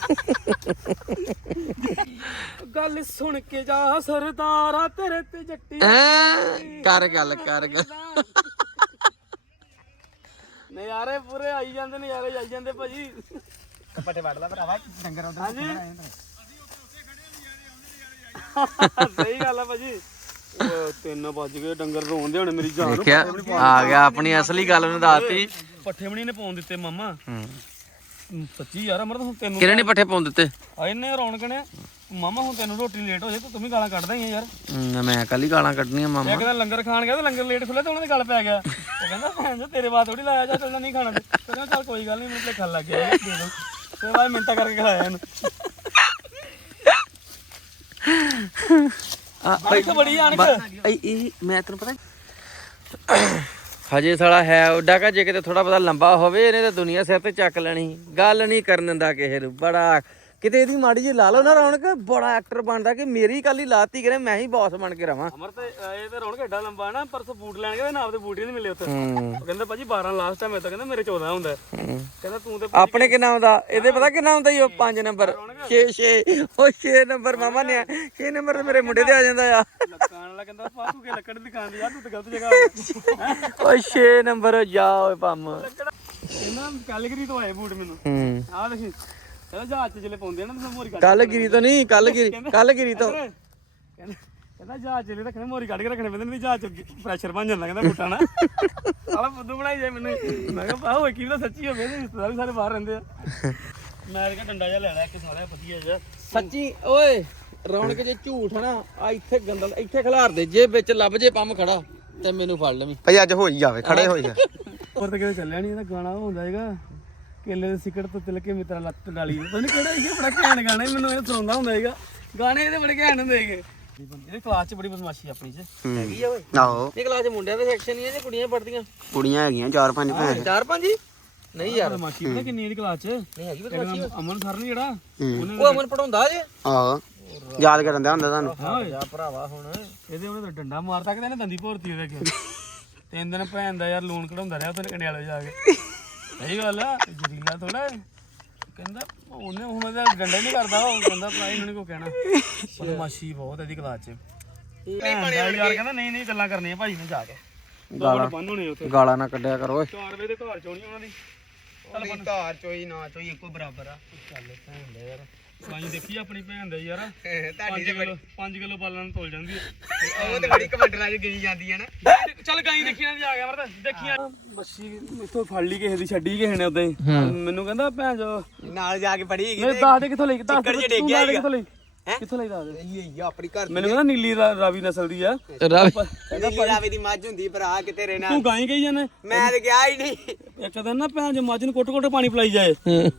ਗੱਲ ਸੁਣ ਕੇ ਜਾ ਸਰਦਾਰਾ ਤੇਰੇ ਤੇ ਜੱਟੀ ਹੈਂ? ਕਰ ਗੱਲ ਕਰ ਗੱਲ। ਨਜ਼ਾਰੇ ਪੂਰੇ ਆਈ ਜਾਂਦੇ ਨਜ਼ਾਰੇ ਆਈ ਜਾਂਦੇ ਭਾਜੀ। ਪੱਟੇ ਵੱਢ ਲਾ ਭਰਾਵਾ ਡੰਗਰ ਉਧਰ ਸਹੀ ਗੱਲ ਆ ਭਾਜੀ। ਉਹ ਤਿੰਨ ਵੱਜ ਗਏ ਡੰਗਰ ਰੋਂਦੇ ਹੋਣੇ ਮੇਰੀ ਜਾਨ। ਦੇਖਿਆ ਆ ਗਿਆ ਆਪਣੀ ਅਸਲੀ ਗੱਲ ਨੂੰ ਦੱਸਤੀ। ਪੱਠੇ ਬਣੀ ਨੇ ਪਾਉਣ ਦਿੱਤੇ ਮਾਮਾ। ਹੂੰ। ਸੱਚੀ ਯਾਰ ਅਮਰ ਹੁਣ ਤੈਨੂੰ ਕਿਹਨੇ ਨਹੀਂ ਪੱਠੇ ਪਾਉਣ ਦਿੱਤੇ? ਆ ਇੰਨੇ ਰੌਣਕ ਨੇ। ਮਾਮਾ ਹੁਣ ਤੈਨੂੰ ਰੋਟੀ ਲੇਟ ਹੋ ਜਾਏ ਤੂੰ ਵੀ ਗਾਲਾਂ ਕੱਢਦਾ ਹੀ ਆ ਯਾਰ। ਹੂੰ, ਮੈਂ ਕੱਲ ਹੀ ਗਾਲਾਂ ਕੱਢਣੀਆਂ ਮਾਮਾ। ਇੱਕ ਦਿਨ ਲੰਗਰ ਖਾਣ ਗਿਆ ਤੇ ਲੰਗਰ ਲੇਟ ਖੁੱਲਿਆ ਤੇ ਉਹਨਾਂ ਦੇ ਗੱਲ ਪੈ ਗਿਆ। ਉਹ ਕਹਿੰਦਾ ਭੈਣ ਜੋ ਤੇਰੇ ਬਾਤ ਥੋੜੀ ਲਾਇਆ ਜਾ ਚੱਲਦਾ ਨਹੀਂ ਖਾਣਾ ਤੇ। ਕਹਿੰਦਾ ਚੱਲ ਕੋਈ ਗੱਲ ਨਹੀਂ ਮੈਨੂੰ ਭੁਲੇਖਾ ਲੱਗ ਗਿਆ ਦੇ ਦੋ। ਤੇ ਬਾਅਦ ਮਿੰਤਾ ਕਰਕੇ ਖਿਲਾਇਆ ਇਹਨੂੰ। ਆ ਅਣਖ ਬੜੀ ਅਣਖ। ਇਹ ਇਹ ਮੈਂ ਤੈਨੂੰ ਪਤਾ ਹਜੇ ਸਾਲਾ ਹੈ ਉੱਡਾ ਕਾ ਜੇ ਕਿਤੇ ਥੋੜਾ ਬਹੁਤਾ ਲੰਬਾ ਹੋਵੇ ਇਹਨੇ ਤਾਂ ਦੁਨੀਆ ਸਿਰ ਤੇ ਚੱਕ ਲੈਣੀ। ਗੱਲ ਨਹੀਂ ਕਰਨ ਦਿੰਦਾ ਕਿਸੇ ਨੂੰ ਬੜਾ ਕਿਤੇ ਇਹਦੀ ਮਾੜੀ ਜੀ ਲਾ ਲਓ ਨਾ ਰੌਣਕ ਬੜਾ ਐਕਟਰ ਬਣਦਾ ਕਿ ਮੇਰੀ ਕੱਲ ਹੀ ਲਾਤੀ ਕਰੇ ਮੈਂ ਹੀ ਬੌਸ ਬਣ ਕੇ ਰਵਾਂ। ਅਮਰ ਤੇ ਅਹ, ਇਹ ਤੇ ਰੌਣਕ ਏਡਾ ਲੰਬਾ ਨਾ ਪਰਸੋਂ ਬੂਟ ਲੈਣ ਗਿਆ ਤੇ ਨਾਪ ਦੇ ਬੂਟ ਹੀ ਨਹੀਂ ਮਿਲੇ ਉੱਥੇ। ਉਹ ਕਹਿੰਦਾ ਭਾਜੀ 12 ਲਾਸਟ ਟਾਈਮ ਤਾਂ ਕਹਿੰਦਾ ਮੇਰੇ 14 ਹੁੰਦਾ ਹੈ। ਕਹਿੰਦਾ ਤੂੰ ਤੇ ਆਪਣੇ ਕਿੰਨਾ ਆਉਂਦਾ? ਇਹਦੇ ਪਤਾ ਕਿੰਨਾ ਆਉਂਦਾ ਈ ਉਹ 5 ਨੰਬਰ 6 6 ਉਹ 6 ਨੰਬਰ ਮਾਮਾ ਨੇ 6 ਨੰਬਰ ਤੇ ਮੇਰੇ ਮੁੰਡੇ ਦੇ ਆ ਜਾਂਦਾ ਆ। ਲੱਕਾਂ ਵਾਲਾ ਕਹਿੰਦਾ ਪਾ ਤੂੰ ਕਿ ਲੱਕੜ ਦੀ ਦੁਕਾਨ ਤੇ ਯਾਰ ਤੂੰ ਤੇ ਗਲਤ ਜਗ੍ਹਾ ਆ। ਓ 6 ਨੰਬਰ ਜਾ ਓਏ ਪੰਮ ਇਹਨਾਂ ਕੈਲਗਰੀ ਤੋਂ ਆਏ ਬੂਟ ਮੈਨੂੰ। ਹੂੰ। ਆਹ ਦੇਖੀ। ਕਹਿੰਦਾ ਜਹਾਜ਼ ਚ ਜਿਹੜੇ ਪਾਉਂਦੇ ਆ ਨਾ ਤੇ ਮੋਰੀ ਕੱਢ ਕੱਲ ਗਿਰੀ ਤੋਂ ਨਹੀਂ ਕੱਲ ਗਿਰੀ ਕੱਲ ਗਿਰੀ ਤੋਂ ਕਹਿੰਦਾ ਕਹਿੰਦਾ ਜਹਾਜ਼ ਚਲੇ ਰੱਖਣੇ ਮੋਰੀ ਕੱਢ ਕੇ ਰੱਖਣੇ ਪੈਂਦੇ ਨਹੀਂ ਜਹਾਜ਼ ਚ ਪ੍ਰੈਸ਼ਰ ਬਣ ਜਾਂਦਾ ਕਹਿੰਦਾ ਬੂਟਾ ਨਾ। ਸਾਲਾ ਬੁੱਧੂ ਬਣਾਈ ਜਾਏ ਮੈਨੂੰ। ਮੈਂ ਕਿਹਾ ਪਾ ਹੋਏ ਕੀ ਪਤਾ ਸੱਚੀ ਹੋਵੇ ਇਹਦੇ ਰਿਸ਼ਤੇਦਾਰ ਵੀ ਸਾਰੇ ਬਾਹਰ ਰਹਿੰਦੇ ਆ। ਮੈਂ ਕਿਹਾ ਡੰਡਾ ਜਿਹਾ ਲੈ ਲਿਆ ਇੱਕ ਸਾਲਿਆ ਵਧੀਆ ਜਿਹਾ। ਸੱਚੀ ਓਏ ਰੌਣਕ ਜੇ ਝੂਠ ਨਾ ਆ ਇੱਥੇ ਗੰਦਲ ਇੱਥੇ ਖਿਲਾਰ ਦੇ ਜੇ ਵਿੱਚ ਲੱਭ ਜੇ ਪੰਮ ਖੜਾ ਤੇ ਮੈਨੂੰ ਫੜ ਲਵੀਂ। ਭਾਈ ਅੱਜ ਹੋਈ ਜਾਵੇ ਖੜੇ ਹੋਈ ਜਾ। ਹੋਰ ਤਾਂ ਕਿਤੇ ਚੱਲਿਆ ਨਹੀਂ ਇਹਦਾ ਗਾਣਾ ਹੁੰਦਾ ਹੈਗਾ ਕੇਲੇ ਦੇ ਸਿਕੜ ਤੋਂ ਤਿਲਕੇ ਮਿੱਤਰਾ ਲੱਤ ਡਾਲੀ ਪਤਾ ਨਹੀਂ ਕਿਹੜਾ ਹੈਗਾ ਬੜਾ ਘੈਂਟ ਗਾਣਾ ਸੀ, ਮੈਨੂੰ ਇਹ ਸੁਣਦਾ ਹੁੰਦਾ ਹੈਗਾ ਗਾਣੇ ਇਹਦੇ ਬੜੇ ਘੈਂਟ ਹੁੰਦੇ ਹੈਗੇ ਇਹਦੇ ਕਲਾਸ ਚ ਬੜੀ ਬਦਮਾਸ਼ੀ ਆਪਣੀ ਚ। ਹੈਗੀ ਆ ਓਏ। ਆਹੋ। ਇਹ ਕਲਾਸ ਚ ਮੁੰਡਿਆਂ ਦੇ ਸੈਕਸ਼ਨ ਹੀ ਆ ਜੇ ਕੁੜੀਆਂ ਪੜਦੀਆਂ ਕੁੜੀਆਂ ਹੈਗੀਆਂ ਚਾਰ ਪੰਜ ਭੈਣ। ਚਾਰ ਪੰਜ ਹੀ? ਨਹੀਂ ਯਾਰ। ਬਦਮਾਸ਼ੀ ਪਤਾ ਕਿੰਨੀ ਇਹਦੀ ਕਲਾਸ ਚ? ਨਹੀਂ ਹੈਗੀ ਬਦਮਾਸ਼ੀ ਅਮਨ ਸਰ ਨੇ ਜਿਹੜਾ? ਹੂੰ। ਉਹ ਅਮਨ ਪੜਾਉਂਦਾ ਜੇ ਆਹੋ। ਯਾਦ ਕਰਨ ਦਾ ਹੁੰਦਾ ਤੁਹਾਨੂੰ। ਹਾਂ ਜਾ ਭਰਾਵਾ ਹੁਣ। ਇਹਦੇ ਉਹਨੇ ਤਾਂ ਡੰਡਾ ਮਾਰਤਾ ਕਿ ਇਹਨੇ ਦੰਦੀ ਭੋਰਤੀ ਉਹਦੇ ਅੱਗੇ। ਤਿੰਨ ਦਿਨ ਭੈਣ ਦਾ ਯਾਰ ਲੂਣ ਕਢਾਉਂਦਾ ਰਿਹਾ ਉਹਨੇ ਕੰਡਿਆਲੇ ਜਾ ਕੇ। ਸਹੀ ਗੱਲ ਆ। ਜਰੀਲਾ ਥੋੜਾ ਕਹਿੰਦਾ ਉਹਨੇ ਹੁਣ ਉਹਦਾ ਡੰਡਾ ਹੀ ਨਹੀਂ ਕਰਦਾ ਉਹ ਕਹਿੰਦਾ ਭਰਾ ਇਹਨਾਂ ਨੇ ਕੋ ਕਹਿਣਾ। ਬਦਮਾਸ਼ੀ ਬਹੁਤ ਇਹਦੀ ਕਲਾਸ ਚ। ਭੈਣ ਦਾ ਯਾਰ ਕਹਿੰਦਾ ਨਹੀਂ ਨਹੀਂ ਗੱਲਾਂ ਕਰਨੀਆਂ ਭਾਈ ਨੇ ਜਾ ਕੇ। ਗਾਲਾਂ ਬੰਨ ਹੋਣੇ ਉੱਥੇ। ਗਾਲਾਂ ਨਾ ਕੱਢਿਆ ਕਰੋ ਓਏ। 4 ਵਜੇ ਦੇ ਘਰ ਚੋਣੀ ਉਹਨਾਂ ਦੀ। ਉਹਦੀ ਧਾਰ ਚੋਈ ਨਾ ਚੋਈ ਇੱਕੋ ਬਰਾਬਰ ਆ। ਚੱਲ ਭੈਣ ਦਾ ਯਾਰ। ਗਾਈ ਦੇਖੀ ਆਪਣੀ ਭੈਣ ਦਾ ਯਾਰ? ਤੁਹਾਡੀ 5 ਕਿਲੋ 5 ਕਿਲੋ ਪਾਲਣ ਤੋਲ ਜਾਂਦੀ ਹੈ ਉਹ ਤੇ ਬੜੀ ਕਮੈਂਟਰਾਂ 'ਚ ਗਈ ਜਾਂਦੀ ਆ ਨਾ। ਚੱਲ ਗਾਈ ਦੇਖੀ ਨਾ ਜਾ ਗਿਆ ਮਰਦ ਦੇਖੀਆਂ ਬੱਸੀ ਇੱਥੋਂ ਫੜ ਲਈ ਕਿਸੇ ਦੀ ਛੱਡੀ ਕਿਸੇ ਨੇ ਉਦਾਂ ਹੀ। ਮੈਨੂੰ ਕਹਿੰਦਾ ਭੈਣ ਜੋ ਨਾਲ ਜਾ ਕੇ ਪੜੀ ਹੈਗੀ ਦੱਸ ਦੇ ਕਿੱਥੋਂ ਲਈ? ਦੱਸ ਦੇ। ਕਿੱਥੋਂ ਲਈ? ਹੈਂ? ਕਿੱਥੋਂ ਲਈ ਦੱਸ ਦੇ ਇਹ ਆਪਣੀ ਘਰ ਮੈਨੂੰ ਕਹਿੰਦਾ ਨੀਲੀ ਰਾ- ਰਾਵੀ ਨਸਲ ਦੀ ਆ। ਰਾਵੀ ਕਹਿੰਦਾ ਰਾਵੇ ਦੀ ਮੱਝ ਹੁੰਦੀ ਭਰਾ ਕਿ ਤੇਰੇ ਨਾਲ ਤੂੰ ਗਾਈ ਗਈ ਜਾਨੇ? ਮੈਂ ਤੇ ਗਿਆ ਹੀ ਨਹੀਂ। ਇੱਕ ਦਿਨ ਨਾ ਭੈਣ ਜੋ ਮੱਝ ਨੂੰ ਕੁੱਟ ਕੁੱਟ ਪਾਣੀ ਪਿਲਾਈ ਜਾਏ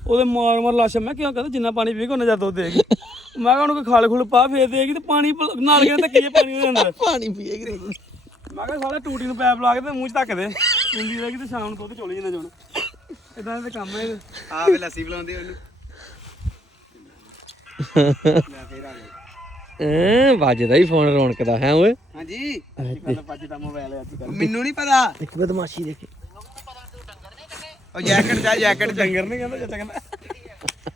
ਉਹਦੇ ਮਾਰ ਮਾਰ ਲਾਸ਼ ਮੈਂ ਕਿਉਂ ਕਹਿੰਦਾ ਜਿੰਨਾ ਪਾਣੀ ਪੀਏਗਾ ਉਹਨਾਂ ਜ਼ਿਆਦਾ ਦੁੱਧ ਦੇਗੀ ਮੈਂ ਕਿਹਾ ਉਹਨੂੰ ਕੋਈ ਖਾਲ ਖੁਲ ਪਾ ਫੇਰ ਦੇਗੀ ਤੇ ਪਾਣੀ ਪ- ਨਾਲ ਕੇ ਧੱਕੀ ਜੇ ਪਾਣੀ ਉਹਦੇ ਅੰਦਰ ਪਾਣੀ ਪੀਏਗੀ ਮੈਂ ਕਿਹਾ ਸਾਲਾ ਟੂਟੀ ਨੂੰ ਪੈਪ ਲਾ ਕੇ ਤੇ ਮੂੰਹ 'ਚ ਧੱਕ ਦੇ। ਪਿੰਦੀ ਰਹੇਗੀ ਤੇ ਸ਼ਾਮ ਨੂੰ ਦੁੱਧ ਚੋਲੀ ਜਾਂਦਾ ਜੋਣ ਇਦਾਂ ਦੇ ਕੰਮ ਹੈ। ਆ ਵੇ ਲੱਸੀ ਬੁਲਾਉਂਦੇ ਉਹਨੂੰ। ਐ ਵੱਜਦਾ ਹੀ ਫੋਨ ਰੌਣਕ ਦਾ ਹੈ ਓਏ? ਹਾਂਜੀ। ਗੱਲ ਪੱਜ ਦਾ ਮੋਬਾਈਲ ਅੱਜ ਕੱਲ ਮੈਨੂੰ ਨਹੀਂ ਪਤਾ। ਇੱਕ ਬਦਮਾਸ਼ੀ ਦੇਖੀ। ਉਹ ਜੈਕਟ ਦਾ ਜੈਕਟ ਡੰਗਰ ਨਹੀਂ ਕਹਿੰਦਾ ਚਾਚਾ ਕਹਿੰਦਾ।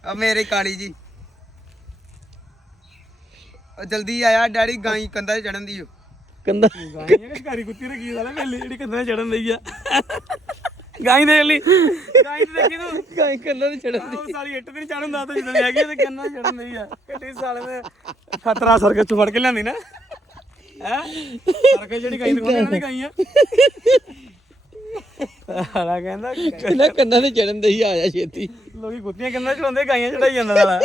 ਆ ਮੇਰੇ ਕਾਲੀ ਜੀ। ਉਹ ਜਲਦੀ ਆਇਆ ਡੈਡੀ ਗਾਈ ਕੰਧਾਂ 'ਤੇ ਚੜਨ ਦੀ ਓ। ਕੰਦਾ ਗਾਈ ਹੈ ਸ਼ਿਕਾਰੀ ਕੁੱਤੀ ਰੱਖੀ ਸਾਲੇ ਵੇਲੇ ਜਿਹੜੀ ਕੰਨਾਂ ਚੜਨ ਲਈ ਆ। ਗਾਈ ਦੇ ਲਈ। ਗਾਈ ਤੇ ਦੇਖੀ ਤੂੰ। ਗਾਈ ਕੰਦਾ ਤੇ ਚੜਨ ਉਹ ਸਾਲੀ ਇੱਟ ਤੇ ਨਹੀਂ ਚੜਨ ਦਾ ਤਾਂ ਜਦੋਂ ਦੀ ਹੈਗੀ ਤੇ ਕੰਨਾਂ ਚੜਨ ਲਈ ਆ। ਕਿੱਡੀ ਸਾਲੇ ਨੇ ਖਤਰਾ ਸਰਕਸ ਚ ਫੜ ਕੇ ਲਿਆਂਦੀ ਨਾ। ਹੈ? ਸਰਕਸ ਜਿਹੜੀ ਗਾਈ ਉਹਨਾਂ ਦੀ ਗਾਈ ਆ। ਸਾਲਾ ਕਹਿੰਦਾ ਇਹਨਾਂ ਕੰਨਾਂ ਤੇ ਚੜਨ ਦੇ ਹੀ ਆ ਜਾ ਛੇਤੀ। ਲੋਕੀ ਕੁੱਤੀਆਂ ਕੰਨਾਂ ਚੜਾਉਂਦੇ ਗਾਈਆਂ ਚੜਾਈ ਜਾਂਦਾ ਸਾਲਾ।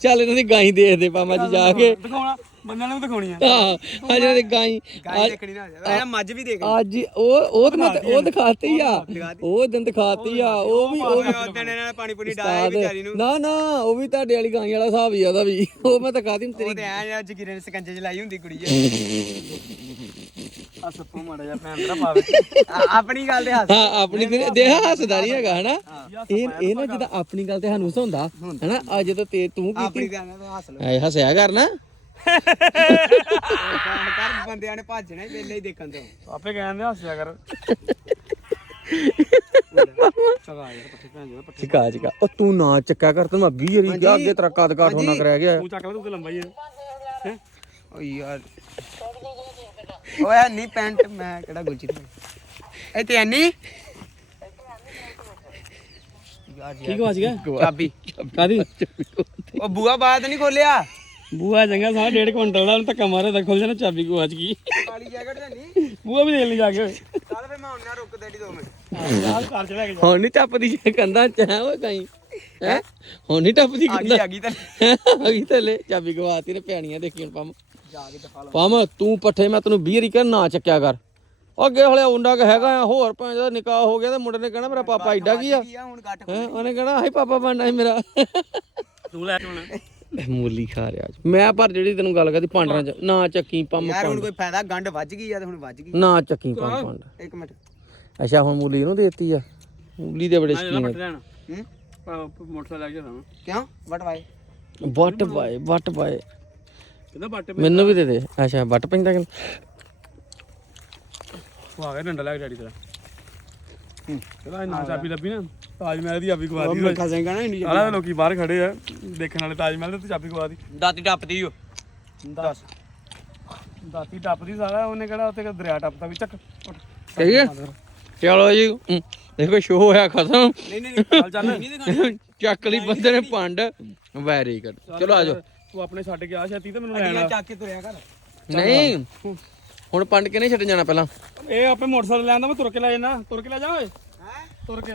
ਚੱਲ ਇਹਨਾਂ ਦੀ ਗਾਈ ਦੇਖਦੇ ਪਾਮਾ ਜੀ ਜਾ ਕੇ ਦਿਖਾਉਣਾ। ਬੰਦਿਆਂ ਨੂੰ ਵੀ ਦਿਖਾਉਣੀ ਆ। ਹਾਂ ਅੱਜ ਇਹਨਾਂ ਦੀ ਗਾਈ ਗਾਈ ਦੇਖਣੀ ਨਾ ਇਹ ਮੱਝ ਵੀ ਦੇਖ ਅੱਜ ਉਹ ਉਹ ਤਾਂ ਮੈਂ- ਉਹ ਦਿਖਾਤੀ ਆ। ਉਹ ਦਿਨ ਦਿਖਾਤੀ ਆ। ਉਹ ਵੀ ਉਹ ਵੀ ਉਹ ਦਿਨ ਇਹਨਾਂ ਨੇ ਪਾਣੀ ਪੂਣੀ ਡਾਇਆ ਉਸਤਾਦ ਵਿਚਾਰੀ ਨੂੰ। ਨਾ ਨਾ ਉਹ ਵੀ ਤੁਹਾਡੇ ਵਾਲੀ ਗਾਈ ਵਾਲਾ ਹਿਸਾਬ ਹੀ ਆ ਉਹਦਾ ਵੀ। ਉਹ ਮੈਂ ਦਿਖਾਤੀ ਤੇਰੀ ਉਹ ਤੇ ਐ ਜਗੀਰੇ ਨੇ ਸਕੰਜੇ 'ਚ ਲਾਈ ਹੁੰਦੀ ਕੁੜੀ ਆ। ਸੱਪੂ ਮਾੜਾ ਜਿਹਾ ਭੈਣ ਤੇਰਾ ਪਾਵੇ। ਆਪਣੀ ਗੱਲ ਦੇ ਹੱਸ। ਹਾਂ ਆਪਣੀ ਤੇ ਦੇਹ ਹੱਸਦਾ ਨਹੀਂ ਹੈਗਾ ਹਨਾ? ਇਹ ਇਹ ਨਾ ਜਿੱਦਾਂ ਆਪਣੀ ਗੱਲ ਤੇ ਸਾਨੂੰ ਹਸਾਉਂਦਾ ਹਨਾ? ਜਦੋਂ ਤੇ ਤੂੰ ਆਪਣੀ ਗੱਲ ਹੱਸ ਹੱਸਿਆ ਕਰ ਨਾ। ਕਰ ਬੰਦਿਆਂ ਨੇ ਭੱਜਣਾ ਹੀ ਵੇਲੇ ਹੀ ਦੇਖਣ ਤੋਂ। ਆਪੇ ਕਹਿੰਦੇ ਹੱਸਿਆ ਕਰ। ਚਗਾ ਯਾਰ ਪੱਠੇ ਭੈਣ ਜੋ ਪੱਠੇ ਚਿਕਾ ਚਿਕਾ। ਉਹ ਤੂੰ ਨਾ ਚੱਕਾ ਕਰ ਤੈਨੂੰ ਮੈਂ 20 ਵਾਰੀ ਕਿਹਾ ਅੱਗੇ ਤੇਰਾ ਕਦ ਕਾਠ ਹੋਣਾ ਕਰਿਆ ਗਿਆ। ਤੂੰ ਚੱਕ ਲੈ ਤੂੰ ਤੇ ਲੰਬਾ ਹੀ ਹੈ ਹੈਂ? ਓ ਯਾਰ। ਓਏ ਨਹੀਂ ਪੈਂਟ ਮੈਂ ਕਿਹੜਾ ਗੁਲਚੀ ਤੇ ਇਹ ਤੇ ਐਨੀ ਕੀ ਗਵਾਚ ਗਿਆ ਚਾਬੀ। ਕਾਦੀ ਉਹ ਬੂਆ ਬਾਤ ਨਹੀਂ ਖੋਲਿਆ? ਬੂਆ ਚੰਗਾ ਸਾਰਾ ਡੇਢ ਕੁਇੰਟਲ ਦਾ ਉਹਨੂੰ ਧੱਕਾ ਮਾਰੇ ਤਾਂ ਖੁੱਲ ਜਾਣਾ ਚਾਬੀ ਗਵਾਚ ਗਈ ਕਾਲੀ ਜੈਕਟ ਤੇ ਨਹੀਂ ਬੂਆ ਵੀ ਦੇਖ ਲਈ ਜਾ ਕੇ ਓਏ। ਚੱਲ ਫੇ ਮੈਂ ਹੁਣ ਨਾ ਰੁਕ ਡੈਡੀ ਦੋ ਮਿੰਟ ਯਾਰ ਘਰ ਚ ਲੈ ਕੇ ਜਾ। ਹੁਣ ਨਹੀਂ ਟੱਪਦੀ ਜੇ ਕੰਦਾ ਚਾਹ ਓਏ ਕਹੀਂ ਹੈ? ਹੁਣ ਨਹੀਂ ਟੱਪਦੀ ਆ ਗਈ ਕੰਦਾ ਆ ਗਈ ਤਾਂ ਆ ਗਈ ਥੱਲੇ ਚਾਬੀ ਗਵਾਤੀ ਨੇ ਪਿਆਣੀਆਂ ਦੇਖੀ ਹੁਣ ਪੰਮ। ਜਾ ਕੇ ਦਫਾ ਪੰਮ ਤੂੰ ਪੱਠੇ ਮੈਂ ਤੈਨੂੰ 20 ਰੀ ਕਹਿ ਨਾ ਚੱਕਿਆ ਕਰ। ਅੱਗੇ ਹਲੇ ਉਹਨਾਂ ਕ ਹੈਗਾ ਆ ਹੋਰ ਭਾਂ ਦਾ ਨਿਕਾਹ ਹੋ ਗਿਆ ਤੇ ਮੁੰਡੇ ਨੇ ਕਹਿਣਾ ਮੇਰਾ ਪਾਪਾ ਐਡਾ ਕੀ ਆ? ਕੀ ਉਹਨੇ ਕਹਿਣਾ ਹਾਈ ਪਾਪਾ ਬਣਨਾ ਸੀ ਮੇਰਾ। ਤੂੰ ਲੈ ਕੇ ਹੁਣ ਇਹ ਮੂਲੀ ਖਾ ਰਿਹਾ ਅੱਜ। ਮੈਂ ਪਰ ਜਿਹੜੀ ਤੈਨੂੰ ਗੱਲ ਕਰਦੀ ਪਾਂਡਰਾਂ ਚ ਨਾ ਚੱਕੀ ਪੰਮ ਯਾਰ ਹੁਣ ਕੋਈ ਫਾਇਦਾ ਗੰਢ ਵੱਜ ਗਈ ਆ ਤੇ ਹੁਣ ਵੱਜ ਗਈ। ਨਾ ਚੱਕੀ ਪੰਮ ਪੰਡ। ਇੱਕ ਮਿੰਟ। ਅੱਛਾ ਹੁਣ ਮੂਲੀ ਇਹਨੂੰ ਦੇਤੀ ਆ। ਮੂਲੀ ਦੇ ਬੜੇ ਸ਼ਕੀਨ ਲੈਣ। ਹੂੰ? ਮੋਟਰਸਾਈਕਲ ਲੈ ਕੇ ਜਾਣਾ। ਕਿਉਂ? ਵਟਵਾਏ ਵੱਟ ਪਾਏ ਵੱਟ ਪਾਏ। ਕਿੰਨਾ ਬੱਟ ਮੈਨੂੰ ਵੀ ਦੇ ਦੇ। ਅੱਛਾ ਵੱਟ ਪੈਂਦਾ ਕਿ ਆ ਗਿਆ ਡੰਡਾ ਲੈ ਕੇ ਡੈਡੀ ਤੇਰਾ। ਹੂੰ। ਇਹਦਾ ਇੰਨਾ ਚਾਬੀ ਲੱਭੀ ਨਾ। ਤਾਜ ਮਹਿਲ ਦੀ ਚਾਬੀ ਗਵਾ ਦੀ ਓਏ। ਮਿੱਠਾ ਸਿੰਘ ਨਾ ਇੰਡੀ ਆਲਾ ਲੋਕੀ ਬਾਹਰ ਖੜੇ ਆ ਦੇਖਣ ਵਾਲੇ ਤਾਜ ਮਹਿਲ ਦੇ ਤੇ ਚਾਬੀ ਗਵਾ ਦੀ ਦਾਤੀ ਟੱਪਦੀ ਓ। ਦੱਸ। ਦਾਤੀ ਟੱਪਦੀ ਸਾਰਾ ਉਹਨੇ ਕਿਹੜਾ ਉੱਤੇ ਦਰਿਆ ਟੱਪਦਾ ਵੀ ਚੱਕ। ਉੱਠ। ਸਹੀ ਹੈ ਚਲੋ ਜੀ ਹਮ, ਦੇਖੋ ਸ਼ੋ ਹੋਇਆ ਖਤਮ। ਨਹੀਂ ਨਹੀਂ ਚੱਲ ਚੱਲ। ਚੱਕ ਲਈ ਬੰਦੇ ਨੇ ਪੰਡ। Very good. ਚਲੋ ਆਜੋ ਤੂੰ ਆਪਣੇ ਛੱਡ ਕੇ ਆ ਛੇਤੀ ਤੇ ਮੈਨੂੰ ਲੈਣ ਆ। ਚੱਕ ਕੇ ਤੁਰਿਆ ਕਰ। ਨਹੀਂ। ਹੁਣ ਪੰਡ ਕਿਨੇ ਛੱਡਣ ਜਾਣਾ ਪਹਿਲਾਂ? ਇਹ ਆਪੇ ਮੋਟਰਸਾਈਕਲ ਲੈਣ ਦਾ ਮੈਂ ਤੁਰ ਕੇ ਲੈ ਜਾਣਾ। ਤੁਰ ਕੇ ਲੈ ਜਾ ਓਏ। ਤੁਰ ਕੇ।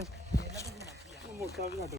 ਉਹ ਮੋਟਰਸਾਈਕਲ ਛੱਡ